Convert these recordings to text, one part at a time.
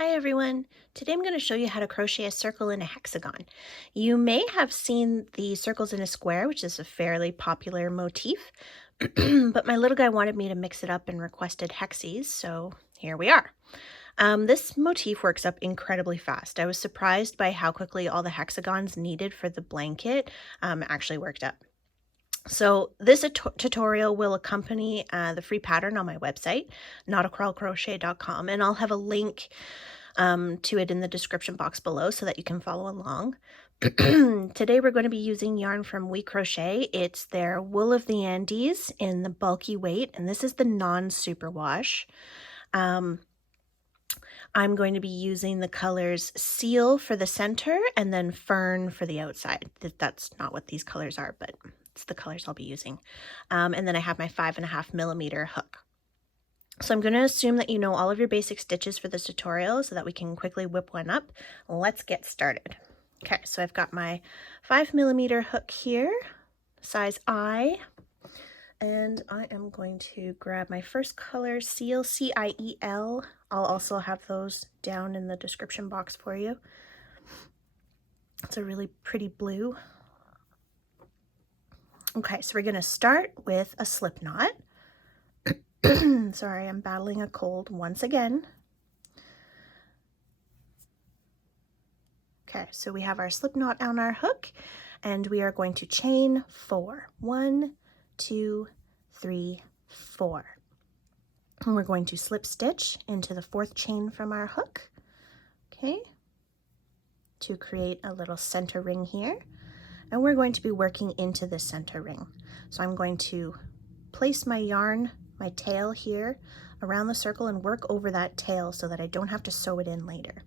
Hi everyone! Today I'm going to show you how to crochet a circle in a hexagon. You may have seen the circles in a square, which is a fairly popular motif, but my little guy wanted me to mix it up and requested hexes, so here we are. This motif works up incredibly fast. I was surprised by how quickly all the hexagons needed for the blanket actually worked up. So this tutorial will accompany the free pattern on my website, nautacrawlcrochet.com, and I'll have a link to it in the description box below so that you can follow along. Today we're going to be using yarn from WeCrochet. It's their Wool of the Andes in the bulky weight, and this is the non-superwash. I'm going to be using the colors Ciel for the center and then Fern for the outside. That's not what these colors are, but it's the colors I'll be using. And then I have my 5.5mm hook. So I'm going to assume that you know all of your basic stitches for this tutorial so that we can quickly whip one up. Let's get started. Okay, so I've got my 5mm hook here, size I, and I am going to grab my first color, Ciel, C-I-E-L. I'll also have those down in the description box for you. It's a really pretty blue. Okay, so we're going to start with a slip knot. Sorry, I'm battling a cold once again. Okay, so we have our slip knot on our hook, and we are going to chain 4. 1, 2, 3, 4. And we're going to slip stitch into the 4th chain from our hook, okay, to create a little center ring here. And we're going to be working into the center ring. So I'm going to place my yarn, my tail here around the circle and work over that tail so that I don't have to sew it in later.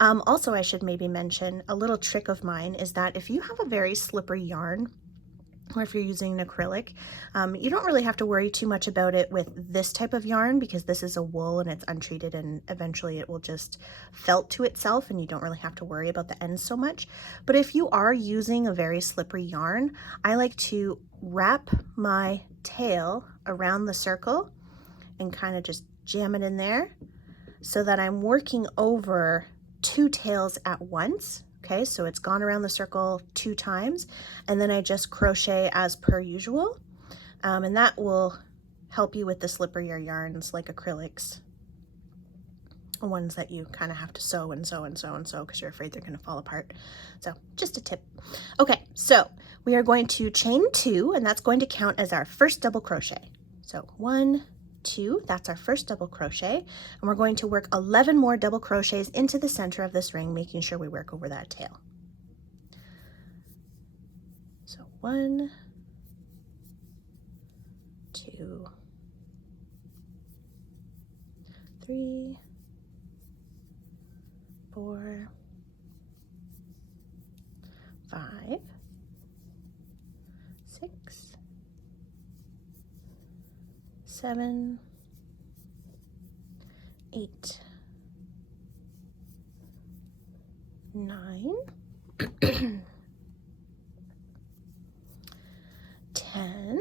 Also, I should maybe mention a little trick of mine is that if you have a very slippery yarn, or if you're using an acrylic, you don't really have to worry too much about it with this type of yarn because this is a wool and it's untreated and eventually it will just felt to itself and you don't really have to worry about the ends so much. But if you are using a very slippery yarn, I like to wrap my tail around the circle and kind of just jam it in there so that I'm working over 2 tails at once. Okay, so it's gone around the circle 2 times, and then I just crochet as per usual, and that will help you with the slipperier yarns like acrylics, ones that you kind of have to sew and sew and sew and sew because you're afraid they're going to fall apart. So just a tip. Okay, so we are going to chain 2, and that's going to count as our first double crochet. So 1, 2, that's our first double crochet, and we're going to work 11 more double crochets into the center of this ring, making sure we work over that tail. So 1, 2, 3, 4, 5, 6, 7, 8, 9, 10,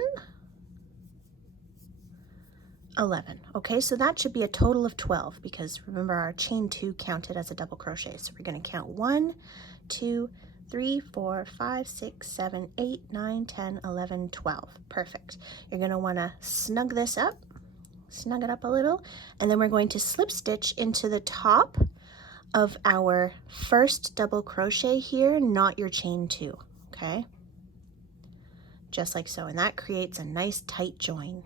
11. Okay, so that should be a total of 12 because remember our chain 2 counted as a double crochet. So we're going to count 1, 2, 3, 4, 5, 6, 7, 8, 9, 10, 11, 12. Perfect. You're going to want to snug this up, snug it up a little, and then we're going to slip stitch into the top of our first double crochet here, not your chain 2, okay? Just like so, and that creates a nice tight join.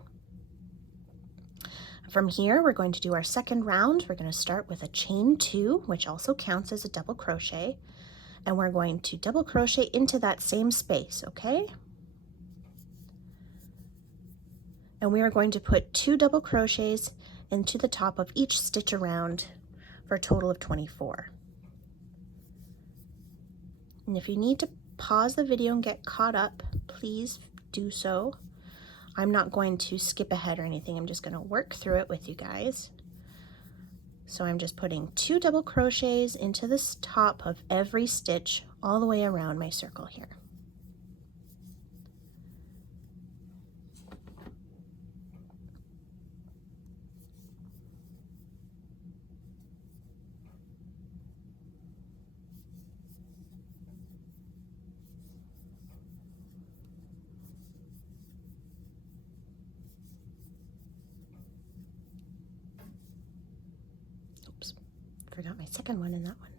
From here, we're going to do our second round. We're going to start with a chain 2, which also counts as a double crochet, and we're going to double crochet into that same space, okay? And we are going to put 2 double crochets into the top of each stitch around for a total of 24. And if you need to pause the video and get caught up, please do so. I'm not going to skip ahead or anything. I'm just going to work through it with you guys. So I'm just putting 2 double crochets into the top of every stitch all the way around my circle here. Oops, forgot my second one in that one.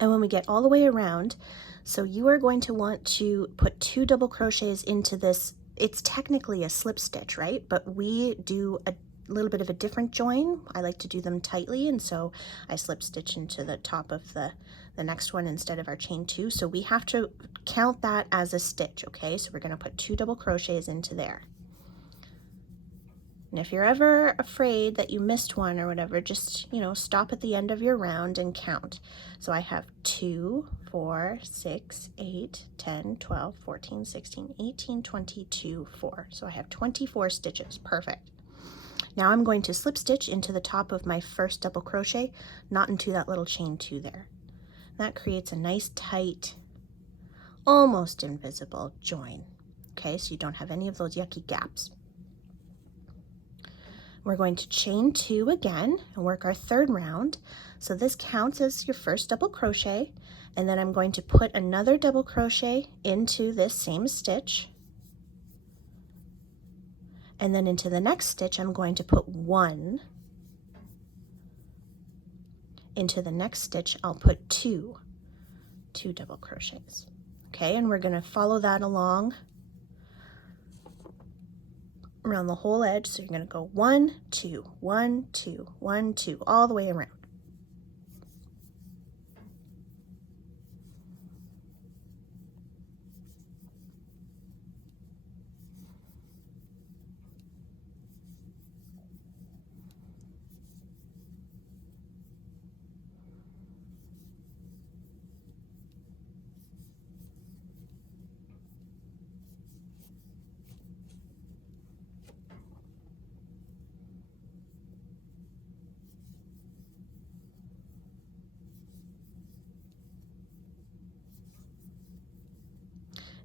And when we get all the way around, so you are going to want to put 2 double crochets into this. It's technically a slip stitch, right? But we do a little bit of a different join. I like to do them tightly, and so I slip stitch into the top of the next one instead of our chain 2. So we have to count that as a stitch, okay? So we're going to put 2 double crochets into there. And if you're ever afraid that you missed one or whatever, just, you know, stop at the end of your round and count. So I have 2, 4, 6, 8, 10, 12, 14, 16, 18, 22, 4. So I have 24 stitches. Perfect. Now I'm going to slip stitch into the top of my first double crochet, not into that little chain 2 there. That creates a nice tight, almost invisible join. Okay, so you don't have any of those yucky gaps. We're going to chain 2 again and work our third round. So this counts as your first double crochet, and then I'm going to put another double crochet into this same stitch. And then into the next stitch, I'm going to put 1. Into the next stitch, I'll put 2 double crochets. Okay, and we're going to follow that along around the whole edge. So you're going to go 1, 2, 1, 2, 1, 2, all the way around.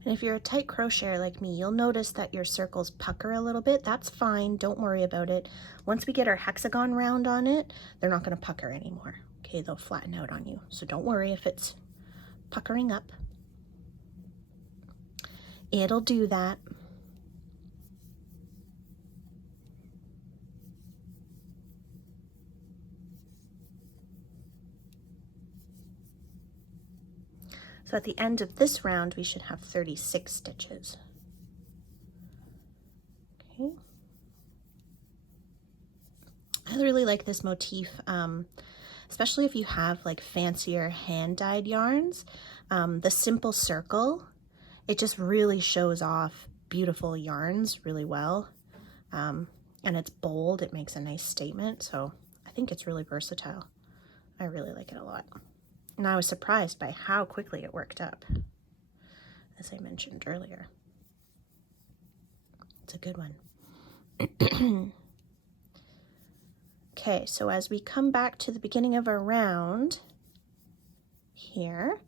And if you're a tight crocheter like me, you'll notice that your circles pucker a little bit. That's fine, don't worry about it. Once we get our hexagon round on it, they're not gonna pucker anymore. Okay, they'll flatten out on you. So don't worry if it's puckering up. It'll do that. So at the end of this round, we should have 36 stitches. Okay. I really like this motif, especially if you have like fancier hand-dyed yarns. The simple circle, it just really shows off beautiful yarns really well. And it's bold, it makes a nice statement. So I think it's really versatile. I really like it a lot. And I was surprised by how quickly it worked up, as I mentioned earlier. It's a good one. Okay, so as we come back to the beginning of our round here,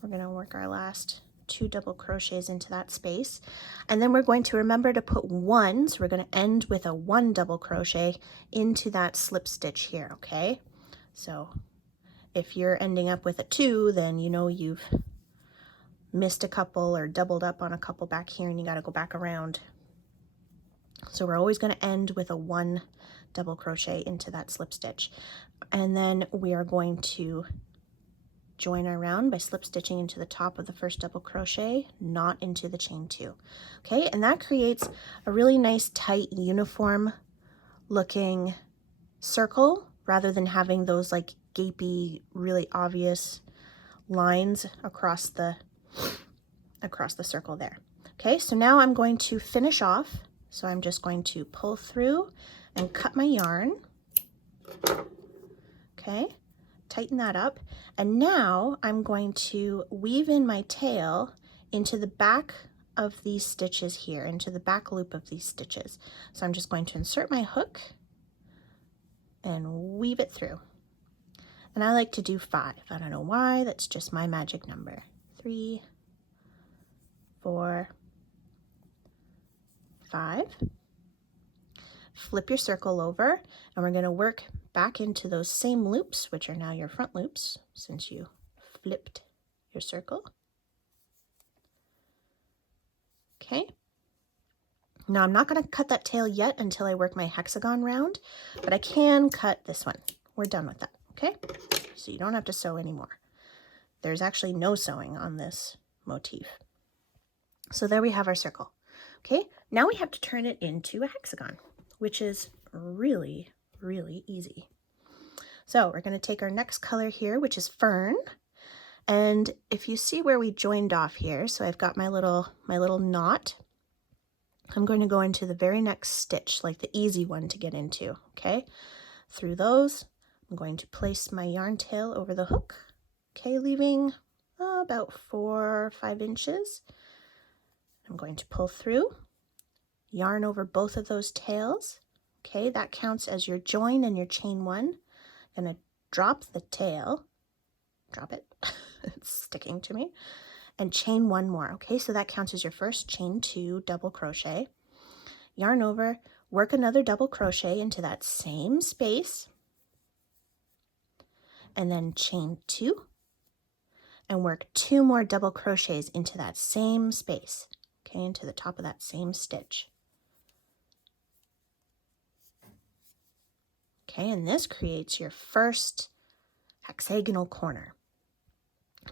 we're going to work our last 2 double crochets into that space, and then we're going to remember to put 1, so we're going to end with a 1 double crochet into that slip stitch here, okay? So if you're ending up with a 2, then you know you've missed a couple or doubled up on a couple back here and you got to go back around. So we're always going to end with a 1 double crochet into that slip stitch. And then we are going to join our round by slip stitching into the top of the first double crochet, not into the chain 2. Okay, and that creates a really nice tight uniform looking circle rather than having those like gapey, really obvious lines across the circle there. Okay, so now I'm going to finish off. So I'm just going to pull through and cut my yarn. Okay, tighten that up. And now I'm going to weave in my tail into the back of these stitches here, into the back loop of these stitches. So I'm just going to insert my hook and weave it through. And I like to do 5. I don't know why, that's just my magic number. 3, 4, 5. Flip your circle over, and we're going to work back into those same loops, which are now your front loops since you flipped your circle. Okay. Now I'm not going to cut that tail yet until I work my hexagon round, but I can cut this one. We're done with that, okay? So you don't have to sew anymore. There's actually no sewing on this motif. So there we have our circle. Okay, now we have to turn it into a hexagon, which is really, really easy. So we're going to take our next color here, which is Fern. And if you see where we joined off here, so I've got my little knot, I'm going to go into the very next stitch, like the easy one to get into, okay? Through those, I'm going to place my yarn tail over the hook, okay, leaving about 4 or 5 inches. I'm going to pull through, yarn over both of those tails, okay? That counts as your join and your chain 1. I'm going to drop the tail, drop it, it's sticking to me, and chain 1 more, okay? So that counts as your first chain 2 double crochet, yarn over, work another double crochet into that same space, and then chain 2, and work 2 more double crochets into that same space, okay, into the top of that same stitch. Okay, and this creates your first hexagonal corner.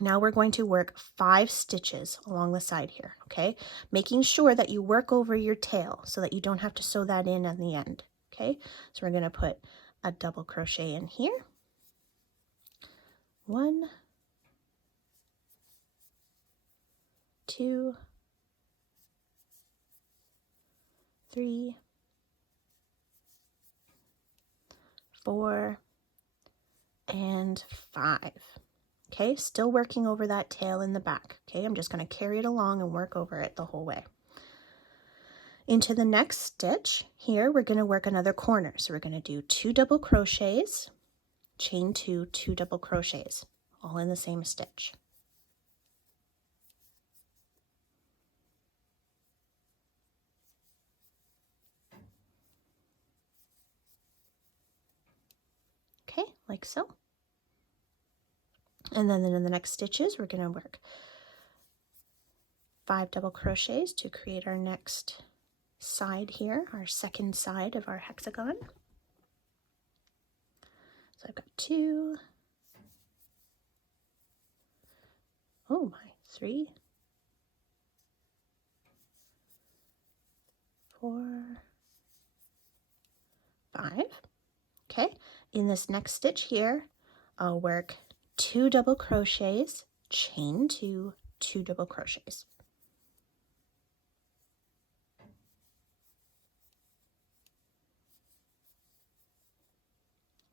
Now we're going to work 5 stitches along the side here, okay? Making sure that you work over your tail so that you don't have to sew that in at the end, okay? So we're going to put a double crochet in here. 1, 2, 3, 4, and 5. Okay, still working over that tail in the back. Okay, I'm just going to carry it along and work over it the whole way. Into the next stitch here, we're going to work another corner. So we're going to do 2 double crochets, chain 2, 2 double crochets, all in the same stitch. Okay, like so. And then in the next stitches, we're going to work 5 double crochets to create our next side here, our second side of our hexagon. So I've got 2, oh my, 3, 4, 5. Okay, in this next stitch here, I'll work 2 double crochets, chain 2, 2 double crochets.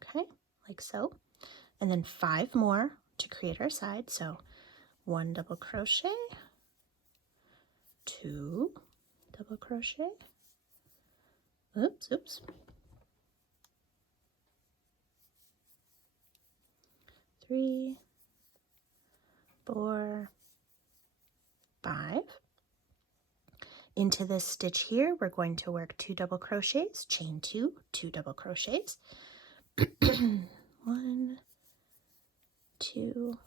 Okay, like so. And then 5 more to create our side. So 1 double crochet, 2 double crochet, oops, 3, 4, 5. Into this stitch here, we're going to work 2 double crochets, chain 2, 2 double crochets. 1, 2,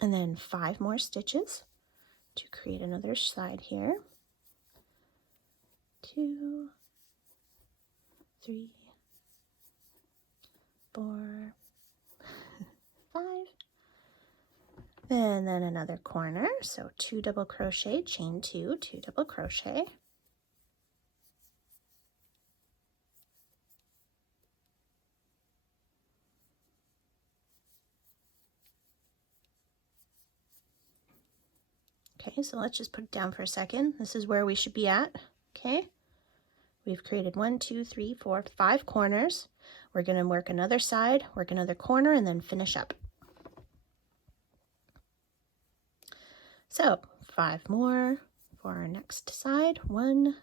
and then 5 more stitches to create another side here. 2, 3, 4, 5. And then another corner, so 2 double crochet, chain 2, 2 double crochet. Okay, so let's just put it down for a second. This is where we should be at, okay? We've created 1, 2, 3, 4, 5 corners. We're going to work another side, work another corner, and then finish up. So 5 more for our next side. 1,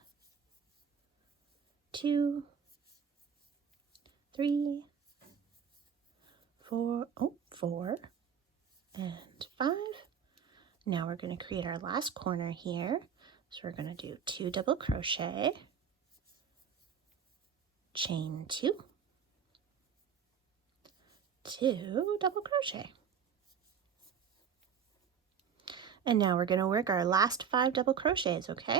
2, 3, 4 and 5. Now we're going to create our last corner here. So we're going to do 2 double crochet, chain 2, 2 double crochet. And now we're going to work our last 5 double crochets, okay?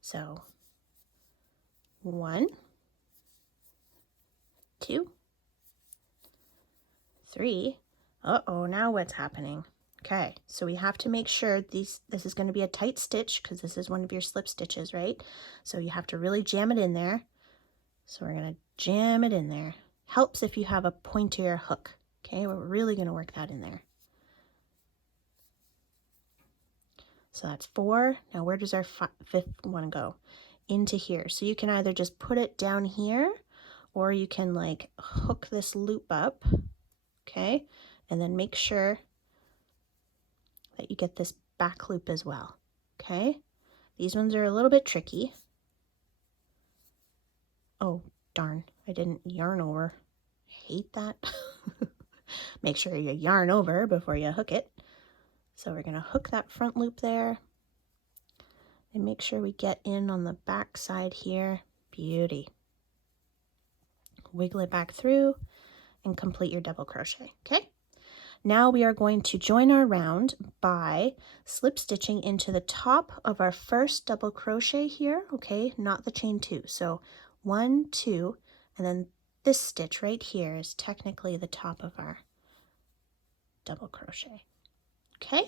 So 1, 2, 3. Uh-oh, now what's happening? Okay, so we have to make sure this is going to be a tight stitch because this is one of your slip stitches, right? So you have to really jam it in there. So we're going to jam it in there. Helps if you have a pointier hook. Okay, we're really going to work that in there. So that's 4. Now where does our 5th one go? Into here. So you can either just put it down here, or you can like hook this loop up, okay? And then make sure that you get this back loop as well, okay? These ones are a little bit tricky. Oh, darn, I didn't yarn over. I hate that. Make sure you yarn over before you hook it. So we're gonna hook that front loop there and make sure we get in on the back side here. Beauty. Wiggle it back through and complete your double crochet, okay? Now we are going to join our round by slip stitching into the top of our first double crochet here, okay? Not the chain 2. So 1, 2, and then this stitch right here is technically the top of our double crochet, okay?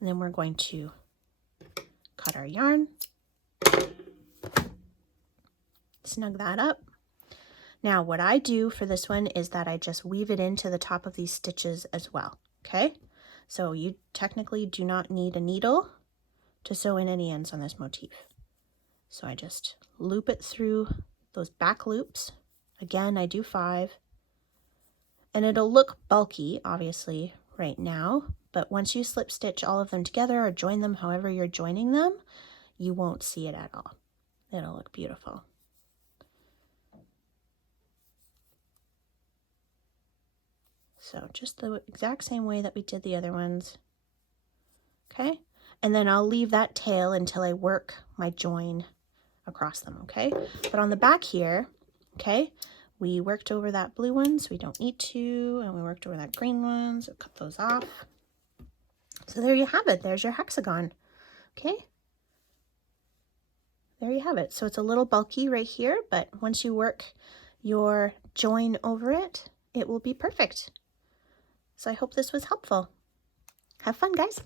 And then we're going to cut our yarn, snug that up. Now what I do for this one is that I just weave it into the top of these stitches as well, okay? So you technically do not need a needle to sew in any ends on this motif. So I just loop it through those back loops. Again, I do 5. And it'll look bulky, obviously, right now, but once you slip stitch all of them together or join them however you're joining them, you won't see it at all. It'll look beautiful. So just the exact same way that we did the other ones. Okay, and then I'll leave that tail until I work my join across them, okay? But on the back here, okay, we worked over that blue one, so we don't need to, and we worked over that green one, so cut those off. So there you have it. There's your hexagon, okay? There you have it. So it's a little bulky right here, but once you work your join over it, it will be perfect. So I hope this was helpful. Have fun, guys.